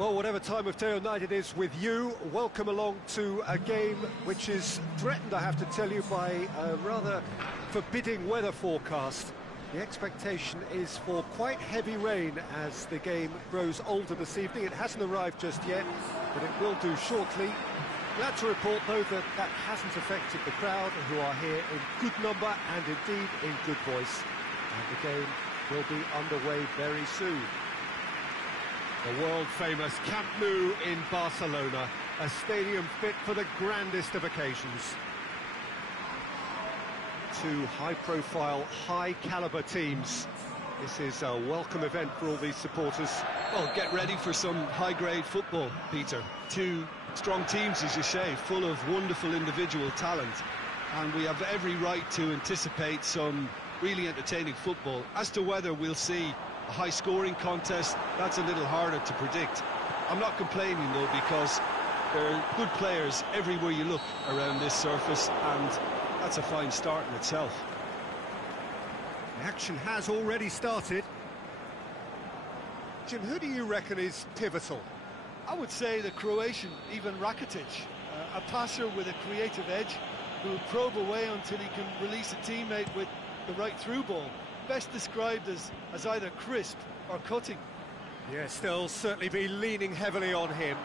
Well, whatever time of day or night it is with you, welcome along to a game which is threatened, I have to tell you, by a rather forbidding weather forecast. The expectation is for quite heavy rain as the game grows older this evening. It hasn't arrived just yet, but it will do shortly. Glad to report, though, that that hasn't affected the crowd, who are here in good number and indeed in good voice. And the game will be underway very soon. The world-famous Camp Nou in Barcelona, a stadium fit for the grandest of occasions. Two high-profile, high-caliber teams. This is a welcome event for all these supporters. Well, get ready for some high-grade football, Peter. Two strong teams, as you say, full of wonderful individual talent. And we have every right to anticipate some really entertaining football. As to whether we'll see a high-scoring contest, that's a little harder to predict. I'm not complaining, though, because there are good players everywhere you look around this surface, and that's a fine start in itself. The action has already started. Jim, who do you reckon is pivotal? I would say the Croatian, Ivan Rakitic, a passer with a creative edge who will probe away until he can release a teammate with the right through ball. Best described as either crisp or cutting. Yes, they'll certainly be leaning heavily on him.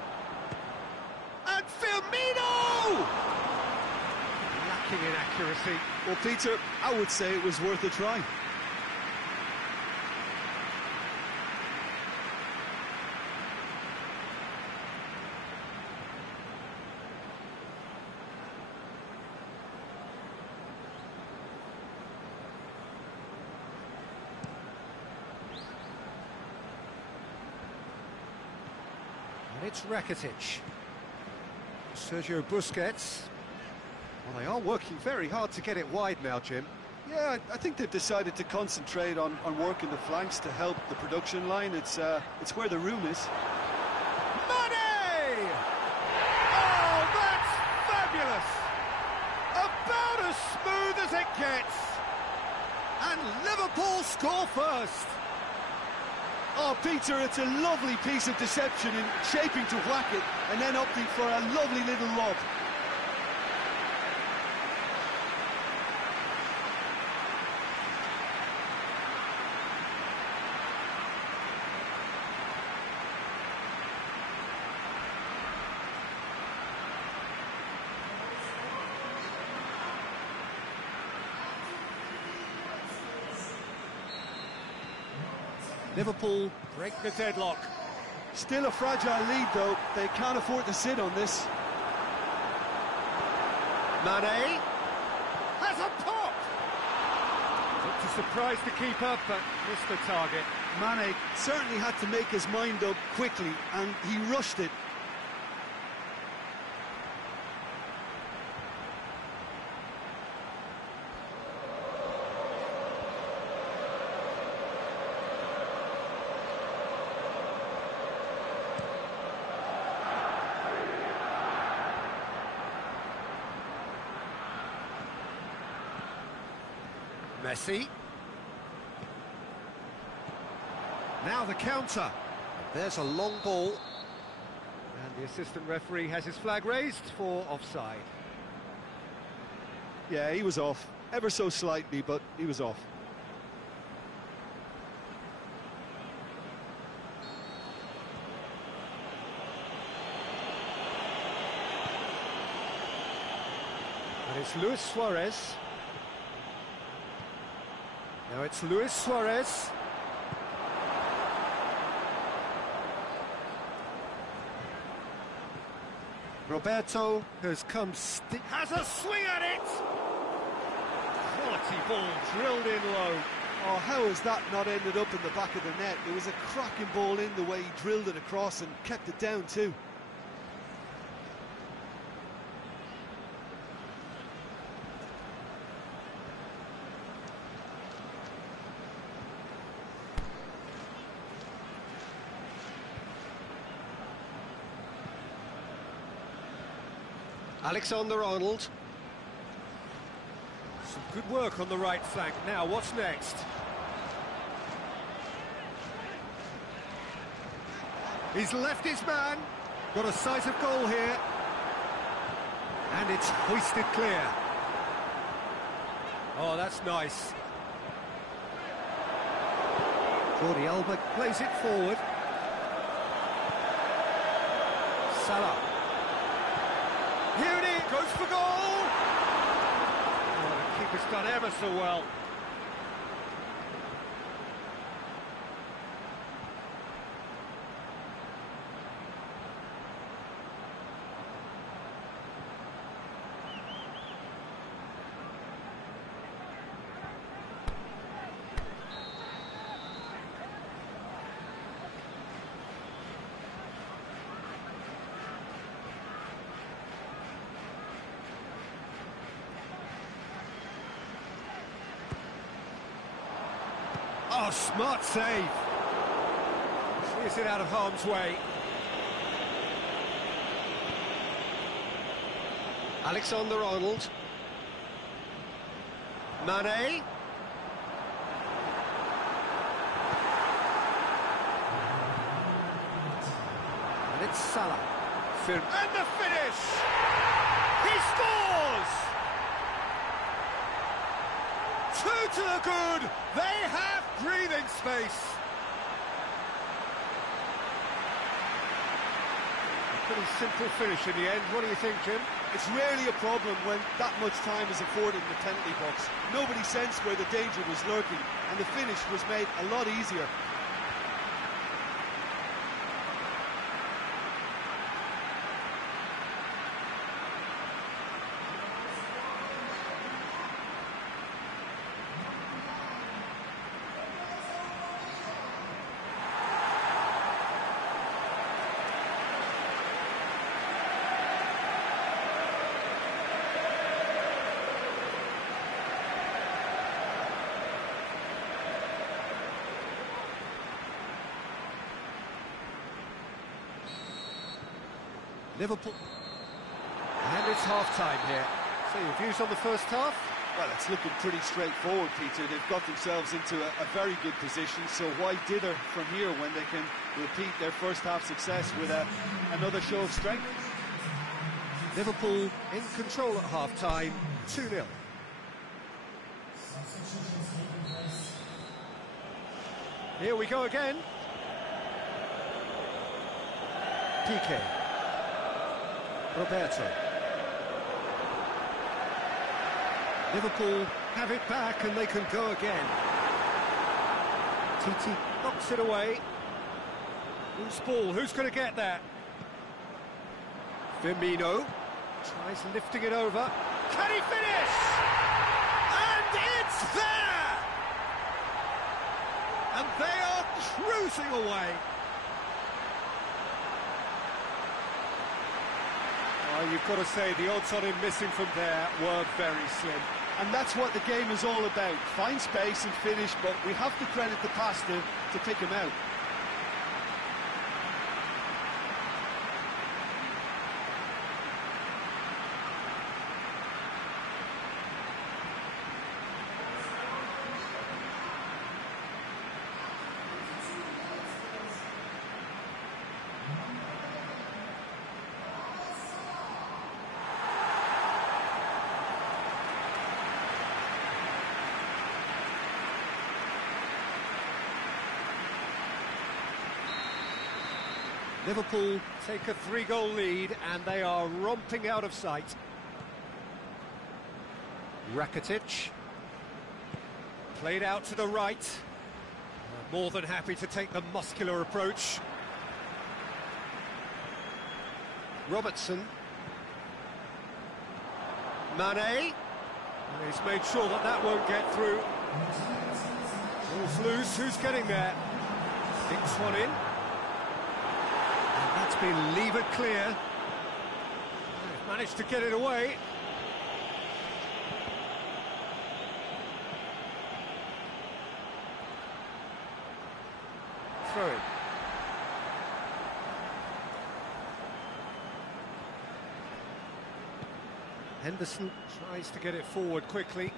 And Firmino! Lacking in accuracy. Well, Peter, I would say it was worth a try. And it's Rakitic. Sergio Busquets. Well, they are working very hard to get it wide now, Jim. Yeah, I think they've decided to concentrate on working the flanks to help the production line. It's where the room is. Money! Oh, that's fabulous! About as smooth as it gets. And Liverpool score first. Oh, Peter, it's a lovely piece of deception in shaping to whack it and then opting for a lovely little lob. Liverpool break the deadlock. Still a fragile lead, though. They can't afford to sit on this. Mane has a pop! Looked to surprise the keeper, but missed the target. Mane certainly had to make his mind up quickly, and he rushed it. Messi. Now the counter. There's a long ball. And the assistant referee has his flag raised for offside. Yeah, he was off. Ever so slightly, but he was off. And it's Luis Suarez. Now it's Luis Suarez. Roberto has come has a swing at it! Quality ball drilled in low. Oh, how has that not ended up in the back of the net? It was a cracking ball in the way he drilled it across and kept it down too. Alexander-Arnold. Some good work on the right flank. Now, what's next? He's left his man. Got a sight of goal here. And it's hoisted clear. Oh, that's nice. Jordi Alba plays it forward. Salah. Here it is, goes for goal! Oh, the keeper's done ever so well. Oh, smart save. Clears it out of harm's way. Alexander-Arnold. Mane. And it's Salah. And the finish! He scores! 2 to the good. They have breathing space. A pretty simple finish in the end. What do you think, Jim? It's rarely a problem when that much time is afforded in the penalty box. Nobody sensed where the danger was lurking, and the finish was made a lot easier. Liverpool. And it's half-time here. So your views on the first half? Well, it's looking pretty straightforward, Peter. They've got themselves into a very good position, so why dither from here when they can repeat their first half success with another show of strength? Liverpool in control at half-time, 2-0. Here we go again. Piqué. Roberto. Liverpool have it back and they can go again. Titi knocks it away. Loose ball, who's going to get that? Firmino tries lifting it over. Can he finish? And it's there! And they are cruising away. Well, you've got to say the odds on him missing from there were very slim. And that's what the game is all about. Find space and finish, but we have to credit the pass to pick him out. Liverpool take a 3-goal lead and they are romping out of sight. Rakitic played out to the right. More than happy to take the muscular approach. Robertson. Mane. He's made sure that that won't get through. Ball's loose, who's getting there? Dinks one in. That's been levered clear. They've managed to get it away. Throw it. Henderson tries to get it forward quickly.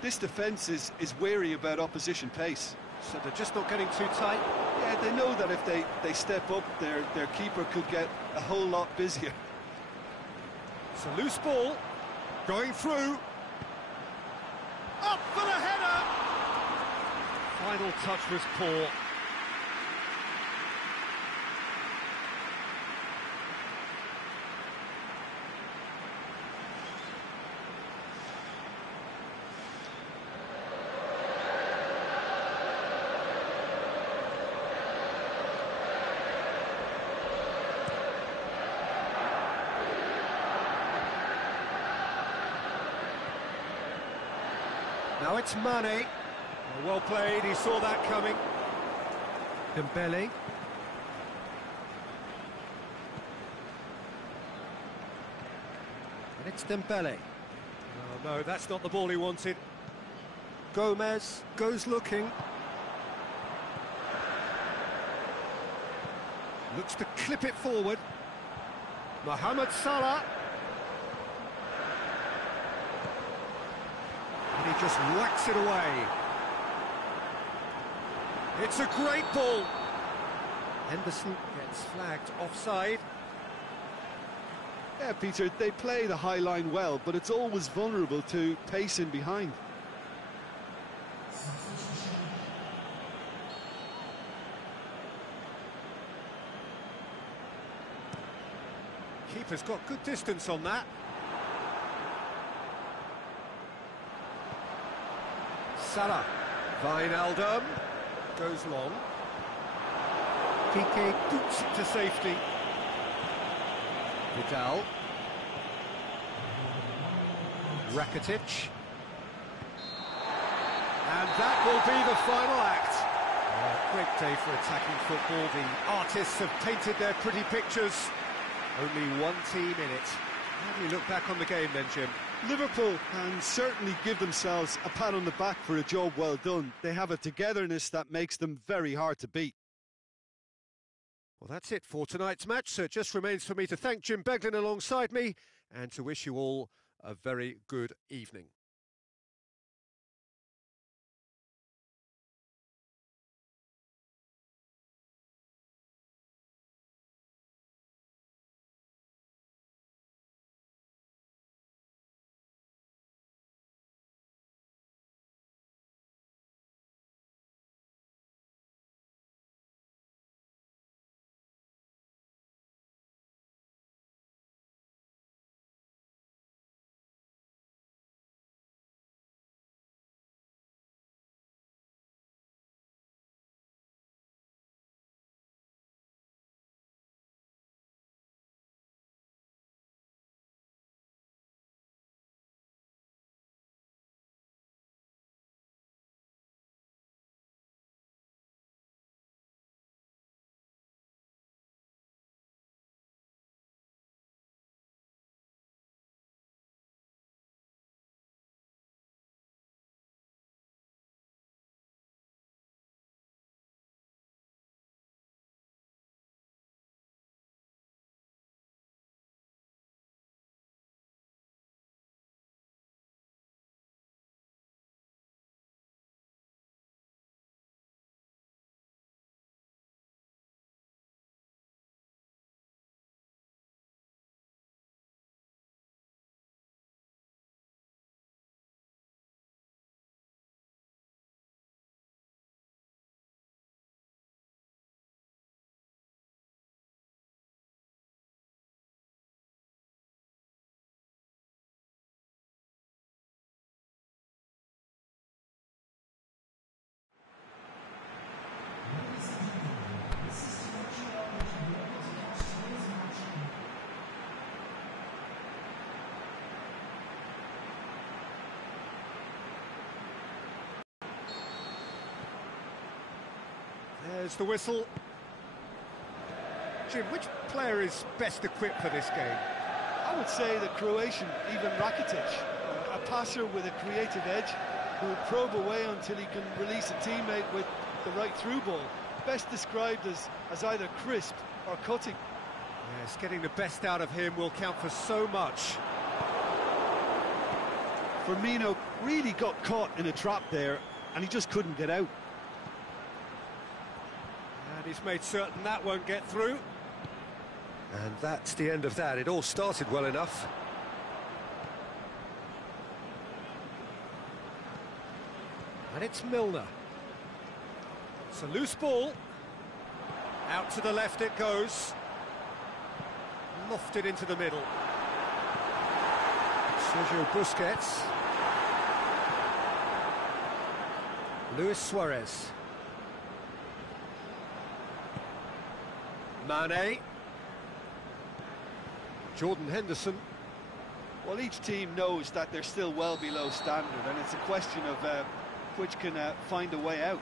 This defence is wary about opposition pace. So they're just not getting too tight. Yeah, They know that if they step up, their keeper could get a whole lot busier. It's a loose ball, going through. Up for the header! Final touch was poor. Now it's Mane. Well played, he saw that coming. Dembele. And it's Dembele. Oh no, that's not the ball he wanted. Gomez goes looking. Looks to clip it forward. Mohamed Salah. And he just whacks it away. It's a great ball. Henderson gets flagged offside. Yeah, Peter, they play the high line well, but it's always vulnerable to pace in behind. Keeper's got good distance on that. Salah. Wijnaldum goes long. Piqué boots it to safety. Vidal. Rakitic. And that will be the final act. Great day for attacking football. The artists have painted their pretty pictures. Only one team in it. How do you look back on the game then, Jim? Liverpool can certainly give themselves a pat on the back for a job well done. They have a togetherness that makes them very hard to beat. Well, that's it for tonight's match, so it just remains for me to thank Jim Beglin alongside me and to wish you all a very good evening. There's the whistle. Jim, which player is best equipped for this game? I would say the Croatian, even Rakitic, a passer with a creative edge who will probe away until he can release a teammate with the right through ball. Best described as either crisp or cutting. Yes, getting the best out of him will count for so much. Firmino really got caught in a trap there and he just couldn't get out. And he's made certain that won't get through. And that's the end of that. It all started well enough. And it's Milner. It's a loose ball. Out to the left it goes. Lofted into the middle. Sergio Busquets. Luis Suarez. Mane. Jordan Henderson. Well, each team knows that they're still well below standard, and it's a question of which can find a way out.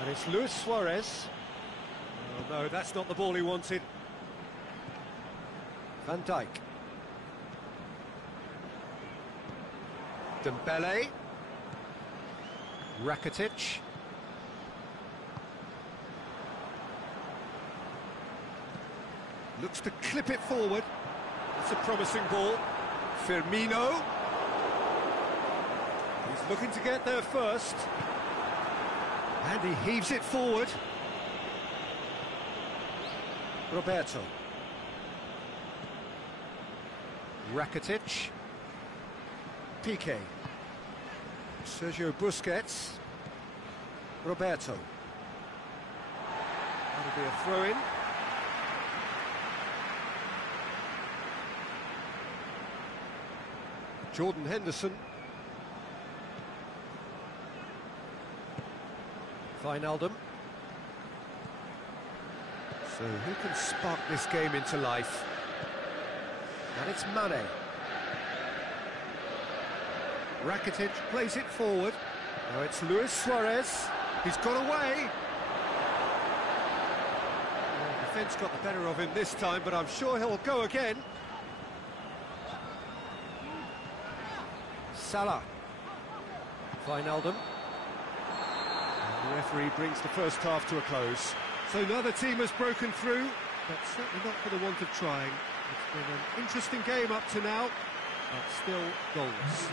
And it's Luis Suarez. Oh no, that's not the ball he wanted. Van Dijk. Dembele. Rakitic. Looks to clip it forward. That's a promising ball. Firmino. He's looking to get there first. And he heaves it forward. Roberto. Rakitic. Piqué. Sergio Busquets. Roberto. That'll be a throw-in. Jordan Henderson. Wijnaldum. So who can spark this game into life? And it's Mane. Rakitic plays it forward. Now it's Luis Suarez. He's got away. Well, the defence got the better of him this time, but I'm sure he'll go again. Salah. Wijnaldum. And the referee brings the first half to a close. So another team has broken through, but certainly not for the want of trying. It's been an interesting game up to now, but still goalless.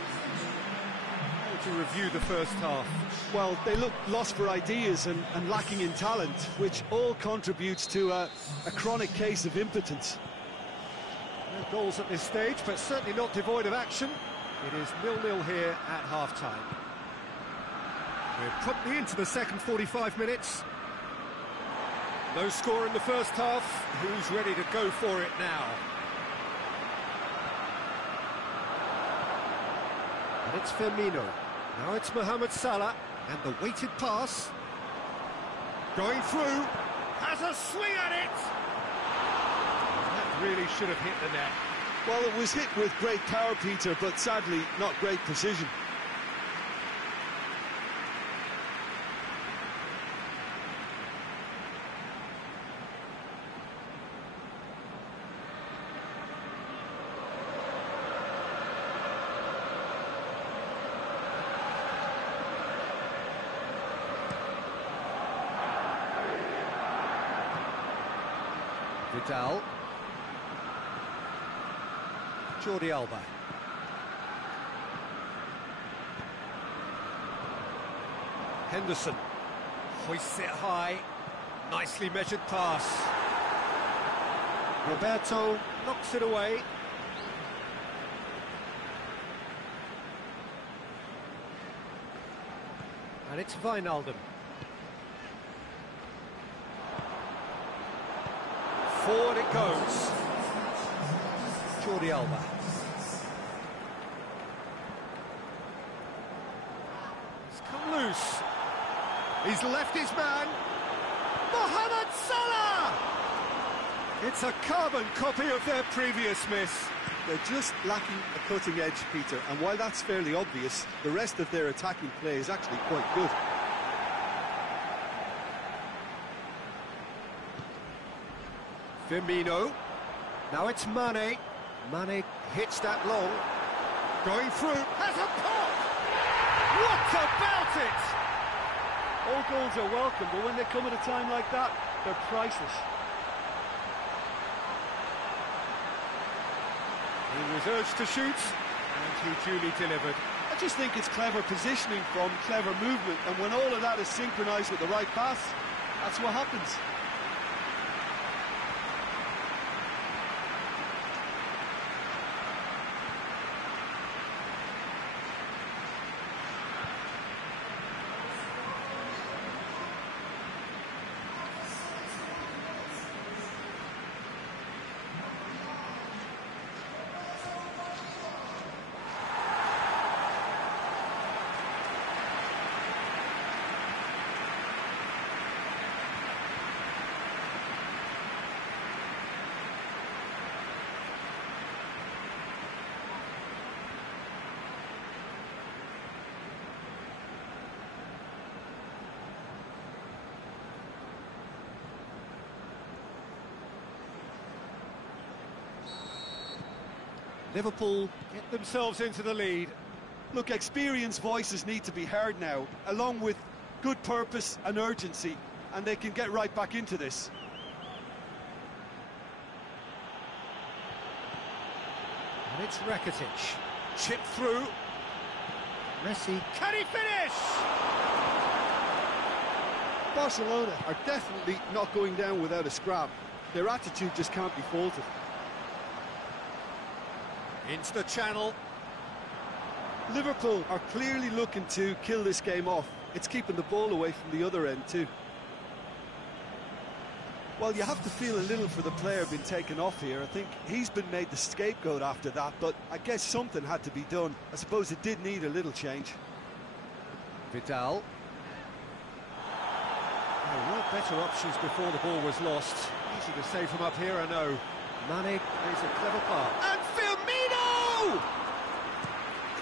To review the first half. Well, they look lost for ideas and lacking in talent, which all contributes to a chronic case of impotence. No goals at this stage, but certainly not devoid of action. It is 0-0 here at half-time. We're promptly into the second 45 minutes. No score in the first half. Who's ready to go for it now? And it's Firmino. Now it's Mohamed Salah, and the weighted pass. Going through, has a swing at it! That really should have hit the net. Well, it was hit with great power, Peter, but sadly not great precision. Vidal. Jordi Alba. Henderson. Hoists it high. Nicely measured pass. Roberto knocks it away. And it's Wijnaldum. Forward it goes. Jordi Alba. It's come loose. He's left his man. Mohamed Salah! It's a carbon copy of their previous miss. They're just lacking a cutting edge, Peter, and while that's fairly obvious, the rest of their attacking play is actually quite good. Firmino. Now it's Mane. Mane hits that long. Going through. Has a pop! What about it? All goals are welcome, but when they come at a time like that, they're priceless. He was urged to shoot, and he duly delivered. I just think it's clever positioning from clever movement, and when all of that is synchronised with the right pass, that's what happens. Liverpool get themselves into the lead. Look, experienced voices need to be heard now, along with good purpose and urgency, and they can get right back into this. And it's Rakitic. Chip through. Messi. Can he finish? Barcelona are definitely not going down without a scrap. Their attitude just can't be faulted. Into the channel. Liverpool are clearly looking to kill this game off. It's keeping the ball away from the other end too. Well, you have to feel a little for the player being taken off here. I think he's been made the scapegoat after that, but I guess something had to be done. I suppose it did need a little change. Vidal. There were better options before the ball was lost. Easy to save from up here, I know. Mane plays a clever part. And Firmino!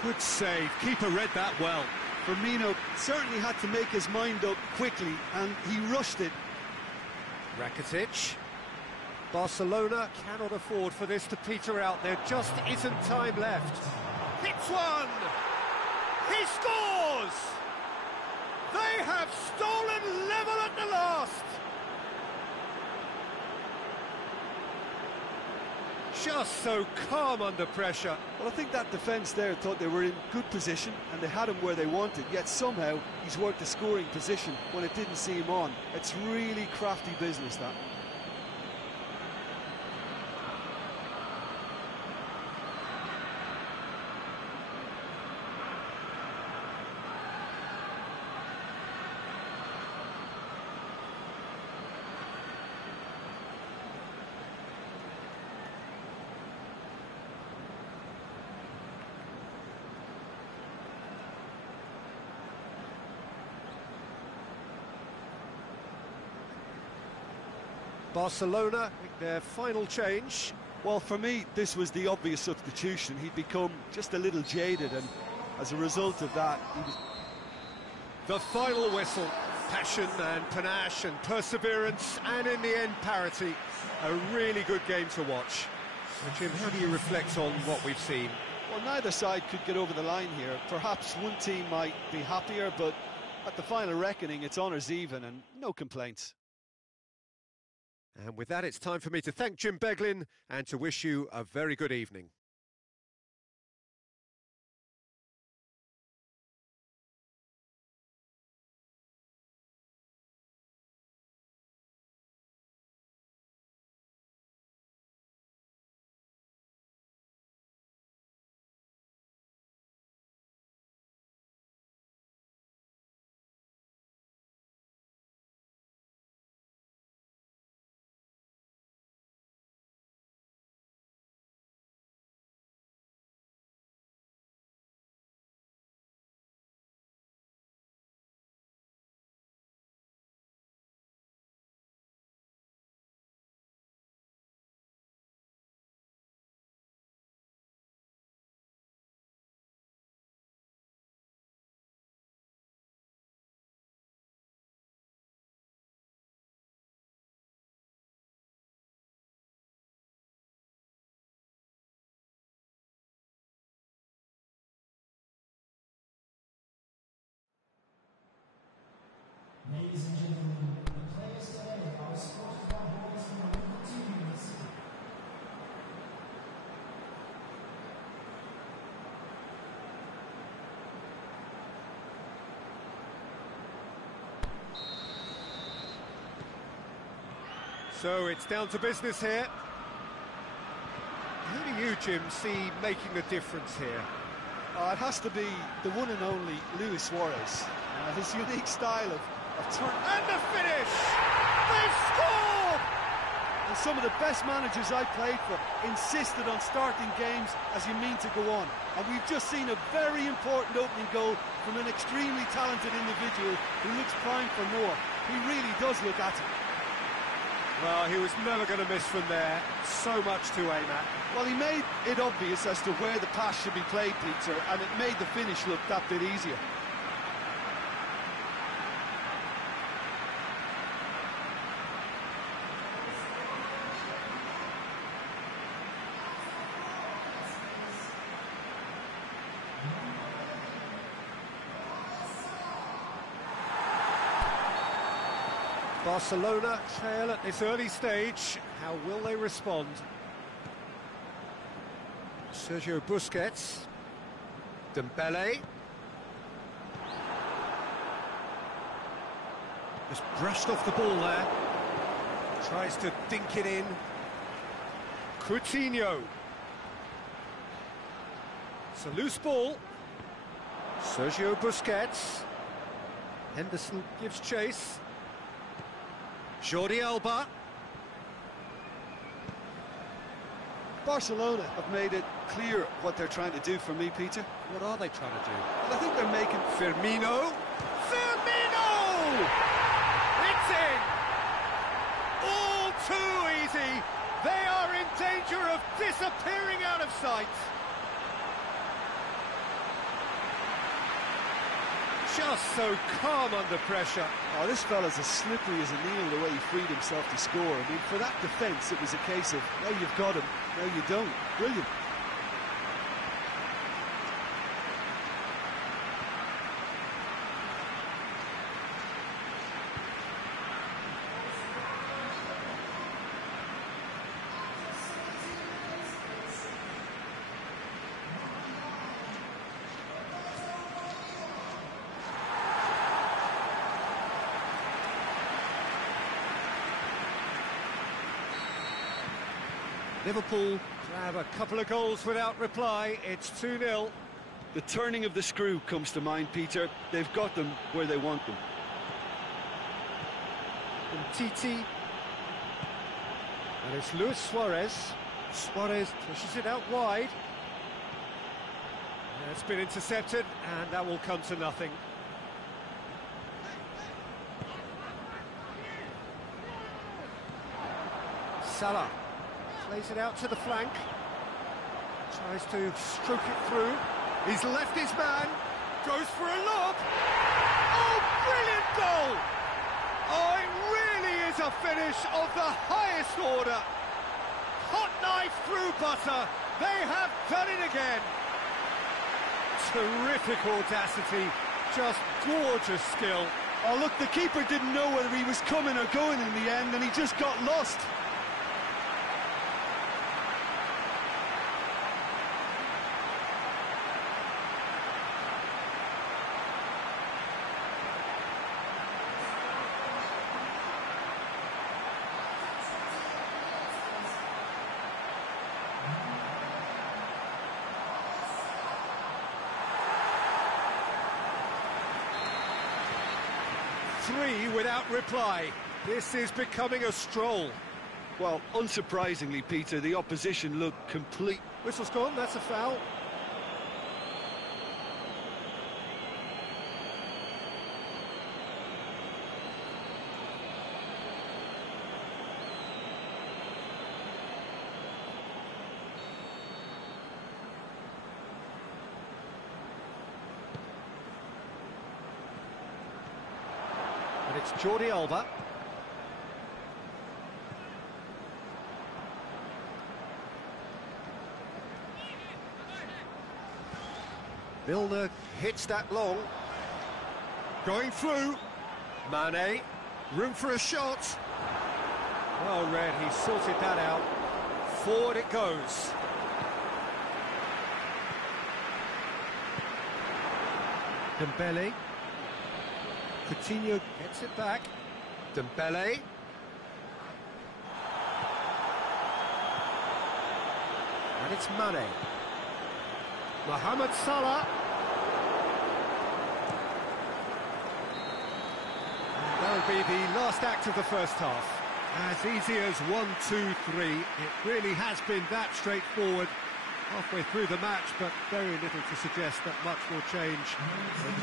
Good save. Keeper read that well. Firmino certainly had to make his mind up quickly, and he rushed it. Rakitic. Barcelona cannot afford for this to peter out. There just isn't time left. Hits one! He scores! They have stolen level at the last! Just so calm under pressure. Well, I think that defence there thought they were in good position and they had him where they wanted, yet somehow he's worked a scoring position when it didn't see him on. It's really crafty business, that. Barcelona make their final change. Well, for me, this was the obvious substitution. He'd become just a little jaded, and as a result of that, he was... The final whistle. Passion and panache and perseverance, and in the end, parity. A really good game to watch. And Jim, how do you reflect on what we've seen? Well, neither side could get over the line here. Perhaps one team might be happier, but at the final reckoning, it's honours even and no complaints. And with that, it's time for me to thank Jim Beglin and to wish you a very good evening. So it's down to business here. Who do you, Jim, see making a difference here? It has to be the one and only Luis Suarez. His unique style of turn. And the finish! They've scored! And some of the best managers I played for insisted on starting games as you mean to go on. And we've just seen a very important opening goal from an extremely talented individual who looks primed for more. He really does look at it. Well, he was never going to miss from there. So much to aim at. Well, he made it obvious as to where the pass should be played, Peter, and it made the finish look that bit easier. Barcelona trail at this early stage. How will they respond? Sergio Busquets. Dembele. Just brushed off the ball there. Tries to dink it in. Coutinho. It's a loose ball. Sergio Busquets. Henderson gives chase. Jordi Alba. Barcelona have made it clear what they're trying to do for me, Peter. What are they trying to do? Well, I think they're making... Firmino. Firmino! It's in! All too easy. They are in danger of disappearing out of sight. Just so calm under pressure. Oh, this fella's as slippery as a needle the way he freed himself to score. I mean, for that defence, it was a case of, now you've got him, now you don't. Brilliant. Liverpool grab a couple of goals without reply. It's 2-0. The turning of the screw comes to mind, Peter. They've got them where they want them. And Titi. And it's Luis Suarez. Suarez pushes it out wide. And it's been intercepted, and that will come to nothing. Salah. Plays it out to the flank. Tries to stroke it through. He's left his man. Goes for a lob. Oh, brilliant goal! Oh, it really is a finish of the highest order. Hot knife through butter. They have done it again. Terrific audacity. Just gorgeous skill. Oh, look, the keeper didn't know whether he was coming or going in the end, and he just got lost. Three without reply. This is becoming a stroll. Well, unsurprisingly, Peter, the opposition looked complete. Whistle's gone, that's a foul. And it's Jordi Alba. Milner hits that long. Going through. Mane. Room for a shot. Well read, he sorted that out. Forward it goes. Dembele. Coutinho gets it back. Dembele. And it's Mane. Mohamed Salah. And that'll be the last act of the first half. As easy as 1, 2, 3. It really has been that straightforward halfway through the match, but very little to suggest that much will change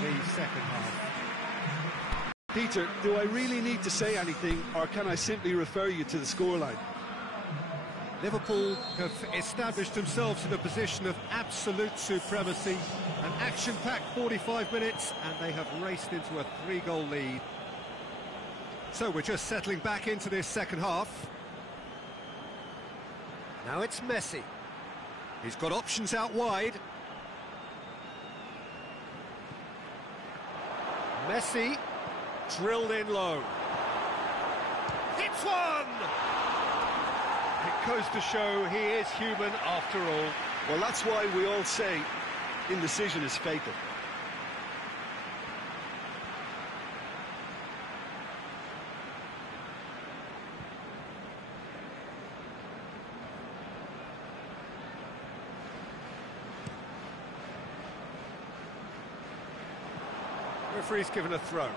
in the second half. Peter, do I really need to say anything, or can I simply refer you to the scoreline? Liverpool have established themselves in a position of absolute supremacy. An action-packed 45 minutes, and they have raced into a 3-goal lead. So we're just settling back into this second half. Now it's Messi. He's got options out wide. Messi, drilled in low. Hits one! It goes to show he is human after all. Well, that's why we all say indecision is fatal. Referee's given a throw.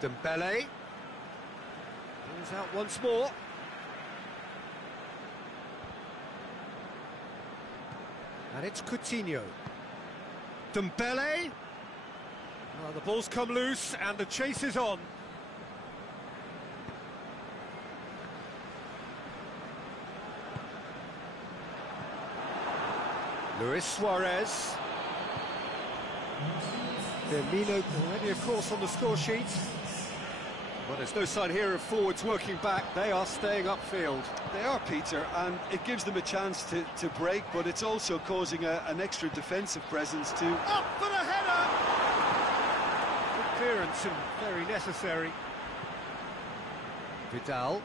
Dembele. He's out once more. And it's Coutinho. Dembele. Oh, the ball's come loose and the chase is on. Luis Suarez. Firmino already, of course, on the score sheet. Well, there's no sign here of forwards working back. They are staying upfield. They are, Peter, and it gives them a chance to break, but it's also causing an extra defensive presence to... Up for the header! Good clearance and very necessary. Vidal.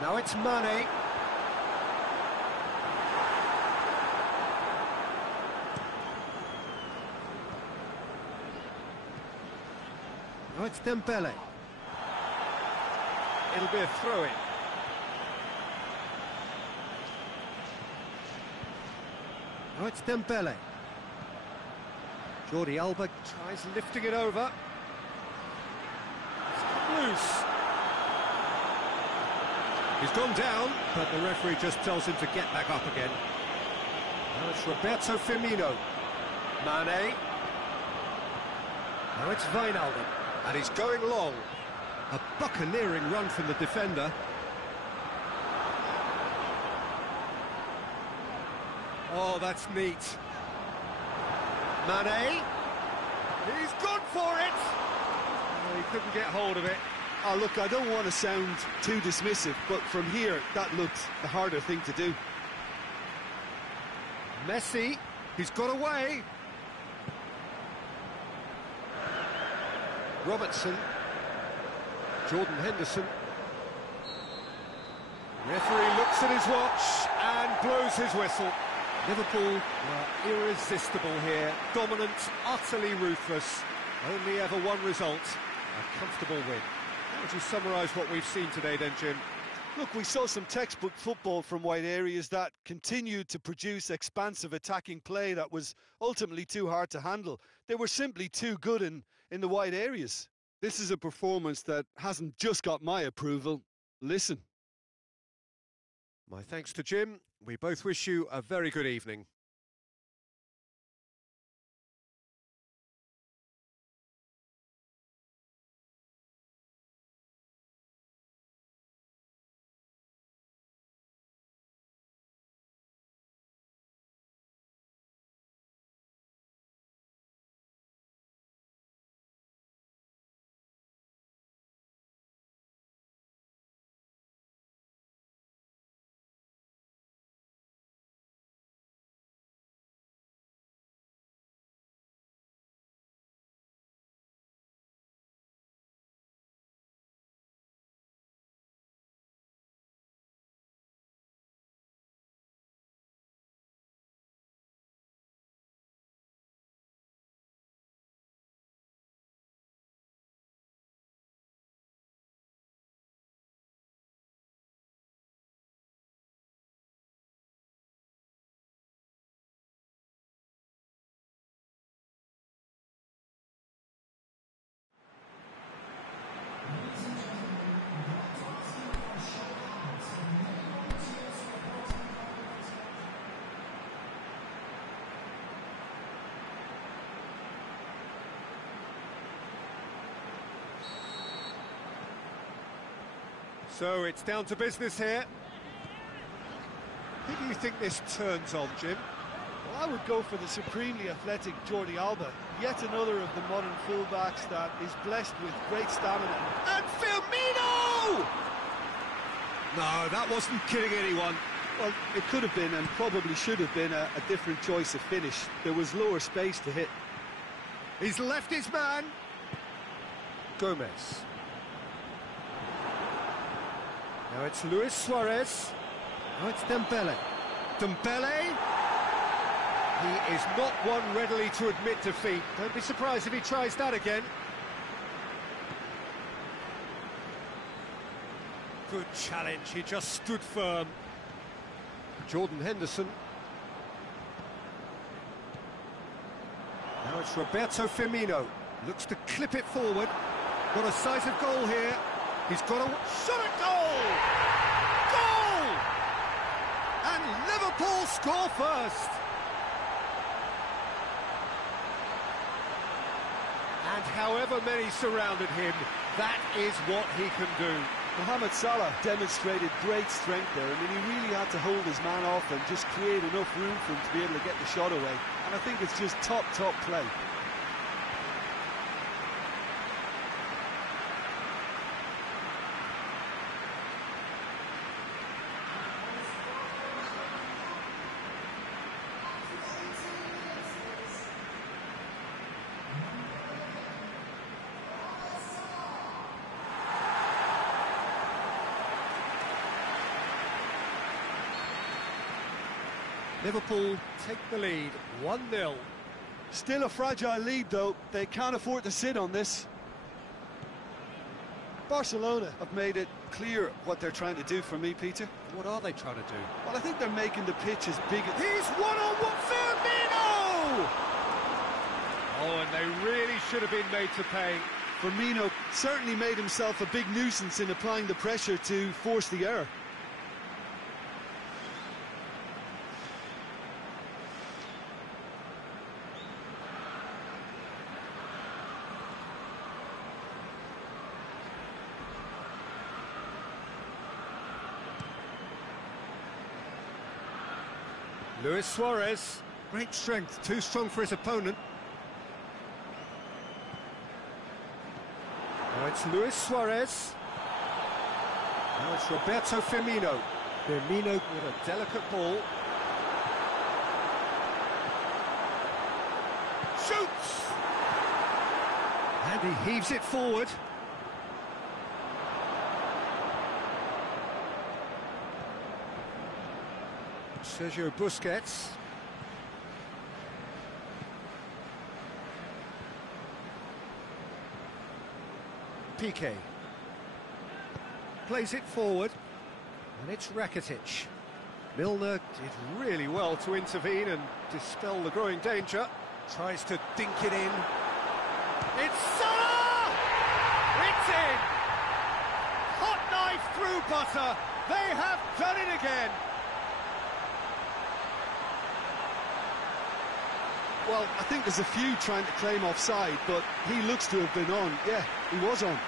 Now it's Mane. Now it's Dembele. It'll be a throw-in. Now it's Dembele. Jordi Alba tries lifting it over. It's come loose. He's gone down, but the referee just tells him to get back up again. Now it's Roberto Firmino. Mane. Now it's Wijnaldum. And he's going long. A buccaneering run from the defender. Oh, that's neat. Mane. He's gone for it. Oh, he couldn't get hold of it. Oh, look, I don't want to sound too dismissive, but from here, that looked the harder thing to do. Messi, he's got away. Robertson. Jordan Henderson. Referee looks at his watch and blows his whistle. Liverpool were irresistible here. Dominant, utterly ruthless. Only ever one result, a comfortable win. How would you summarise what we've seen today then, Jim? Look, we saw some textbook football from wide areas that continued to produce expansive attacking play that was ultimately too hard to handle. They were simply too good in the wide areas. This is a performance that hasn't just got my approval. Listen. My thanks to Jim. We both wish you a very good evening. So it's down to business here. Who do you think this turns on, Jim? Well, I would go for the supremely athletic Jordi Alba, yet another of the modern fullbacks that is blessed with great stamina. And Firmino! No, that wasn't kidding anyone. Well, it could have been and probably should have been a different choice of finish. There was lower space to hit. He's left his man. Gomez. Now it's Luis Suarez. Now it's Dembele. Dembele. He is not one readily to admit defeat. Don't be surprised if he tries that again. Good challenge, he just stood firm. Jordan Henderson. Now it's Roberto Firmino. Looks to clip it forward. Got a sight of goal here. He's got a shot at goal! Goal! And Liverpool score first. And however many surrounded him, that is what he can do. Mohamed Salah demonstrated great strength there. I mean, he really had to hold his man off and just create enough room for him to be able to get the shot away. And I think it's just top play. Liverpool take the lead, 1-0. Still a fragile lead, though. They can't afford to sit on this. Barcelona have made it clear what they're trying to do for me, Peter. What are they trying to do? Well, I think they're making the pitch as big as... He's one-on-one, Firmino! Oh, and they really should have been made to pay. Firmino certainly made himself a big nuisance in applying the pressure to force the error. Luis Suarez, great strength, too strong for his opponent. Now it's Luis Suarez. Now it's Roberto Firmino. Firmino with a delicate ball. Shoots! And he heaves it forward. Sergio Busquets. Piqué. Plays it forward. And it's Rakitic. Milner did really well to intervene and dispel the growing danger. Tries to dink it in. It's Salah! It's in! Hot knife through butter. They have done it again. Well, I think there's a few trying to claim offside, but he looks to have been on. Yeah, he was on.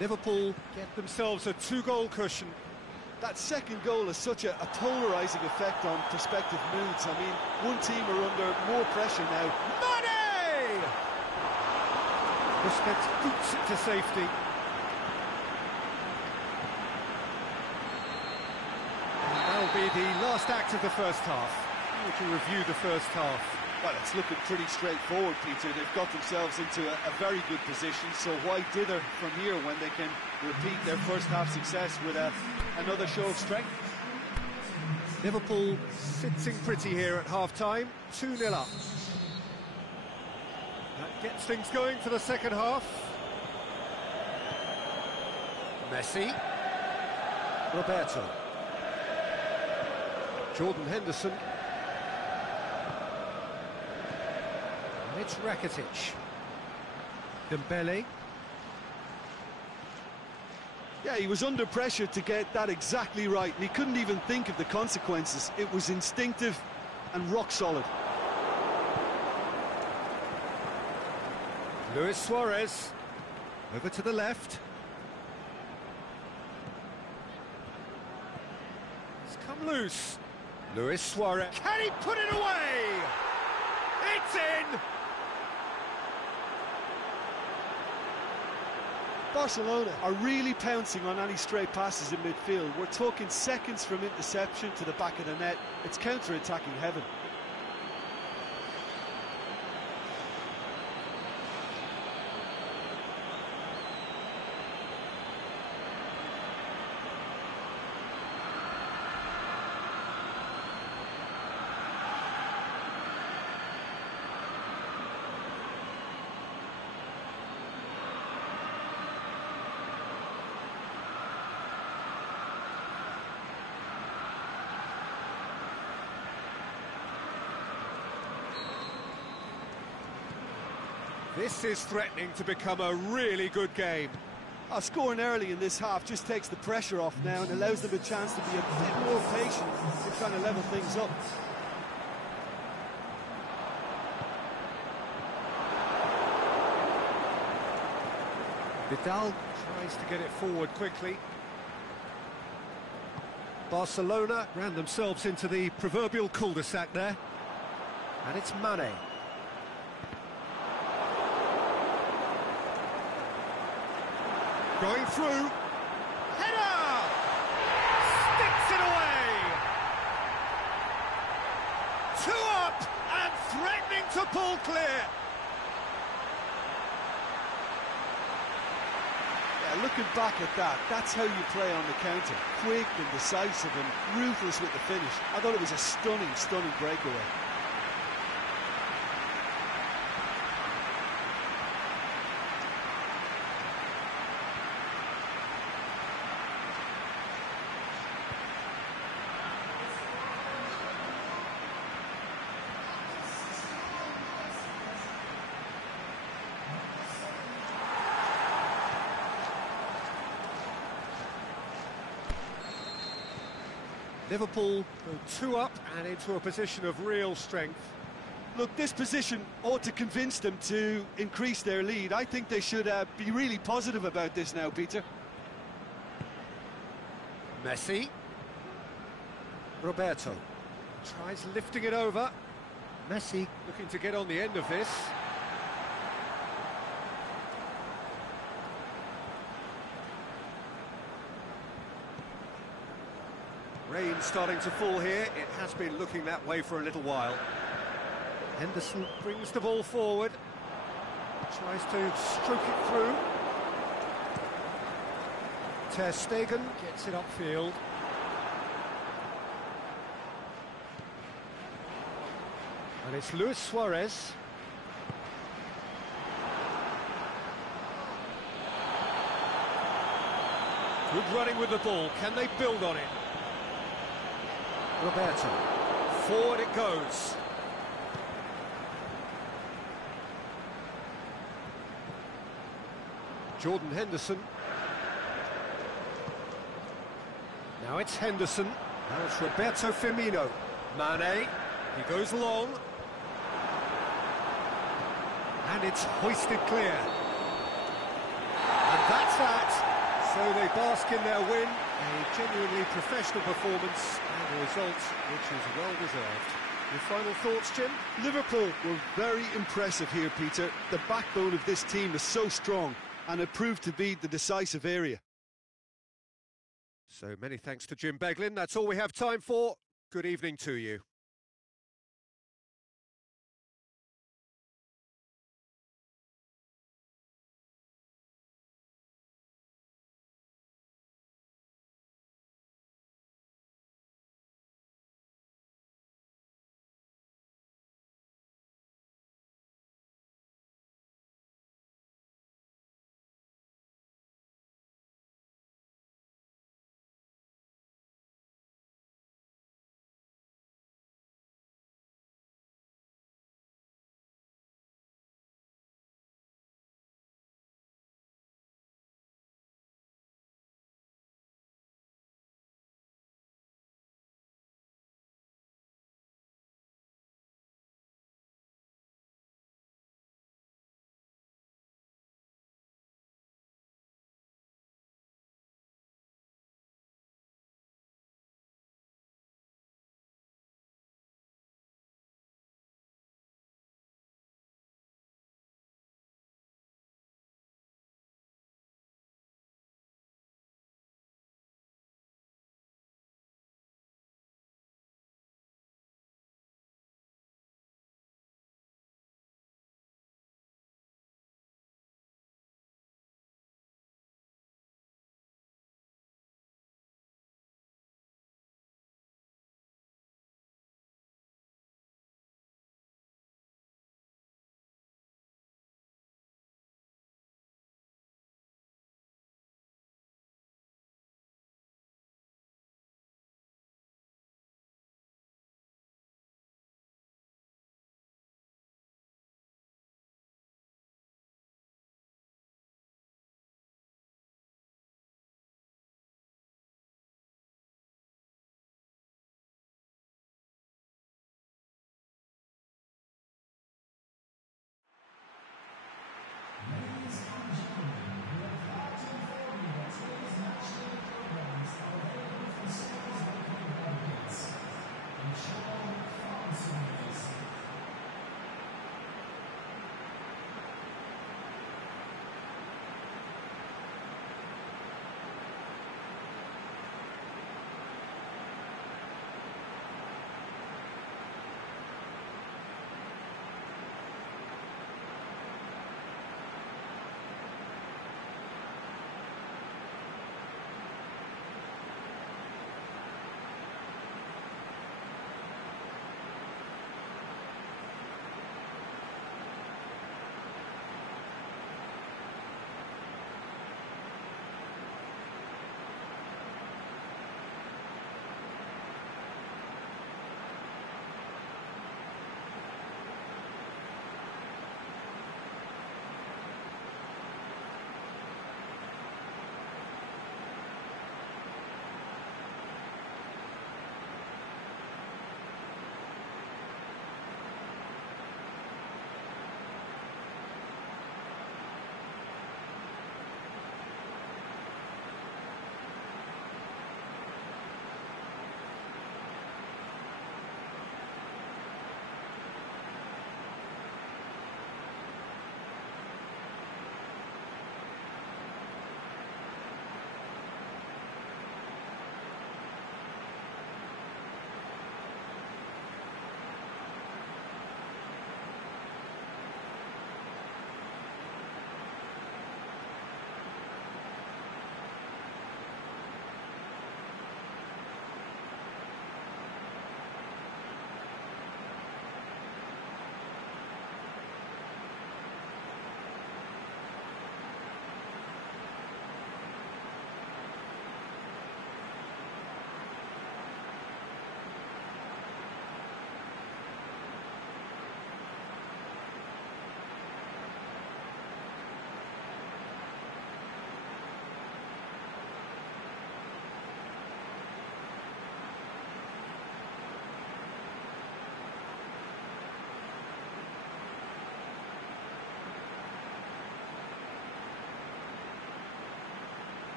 Liverpool get themselves a 2-goal cushion. That second goal has such a polarising effect on prospective moods. I mean, one team are under more pressure now. Mane! Busquets boots it to safety. And that'll be the last act of the first half. We can review the first half. Well, it's looking pretty straightforward, Peter. They've got themselves into a very good position, so why dither from here when they can repeat their first half success with another show of strength? Liverpool sitting pretty here at half-time, 2-0 up. That gets things going for the second half. Messi. Roberto. Jordan Henderson. And it's Rakitic. Dembele. Yeah, he was under pressure to get that exactly right, and he couldn't even think of the consequences. It was instinctive and rock solid. Luis Suarez. Over to the left. It's come loose. Luis Suarez. Can he put it away? It's in! Barcelona are really pouncing on any stray passes in midfield. We're talking seconds from interception to the back of the net. It's counter-attacking heaven. This is threatening to become a really good game. Scoring early in this half just takes the pressure off now and allows them a chance to be a bit more patient in trying to level things up. Vidal tries to get it forward quickly. Barcelona ran themselves into the proverbial cul-de-sac there. And it's Mane. Going through. Header! Sticks it away! 2 up and threatening to pull clear. Yeah, looking back at that, that's how you play on the counter. Quick and decisive and ruthless with the finish. I thought it was a stunning, stunning breakaway. Liverpool go 2 up and into a position of real strength. Look, this position ought to convince them to increase their lead. I think they should be really positive about this now, Peter. Messi. Roberto. Tries lifting it over. Messi looking to get on the end of this. Rain starting to fall here. It has been looking that way for a little while. Henderson brings the ball forward. Tries to stroke it through. Ter Stegen gets it upfield. And it's Luis Suarez. Good running with the ball. Can they build on it? Roberto. Forward it goes. Jordan Henderson. Now it's Henderson. Now it's Roberto Firmino. Mane. He goes long. And it's hoisted clear. And that's that. So they bask in their win. A genuinely professional performance and a result which is well-deserved. Your final thoughts, Jim? Liverpool were very impressive here, Peter. The backbone of this team is so strong, and it proved to be the decisive area. So many thanks to Jim Beglin. That's all we have time for. Good evening to you.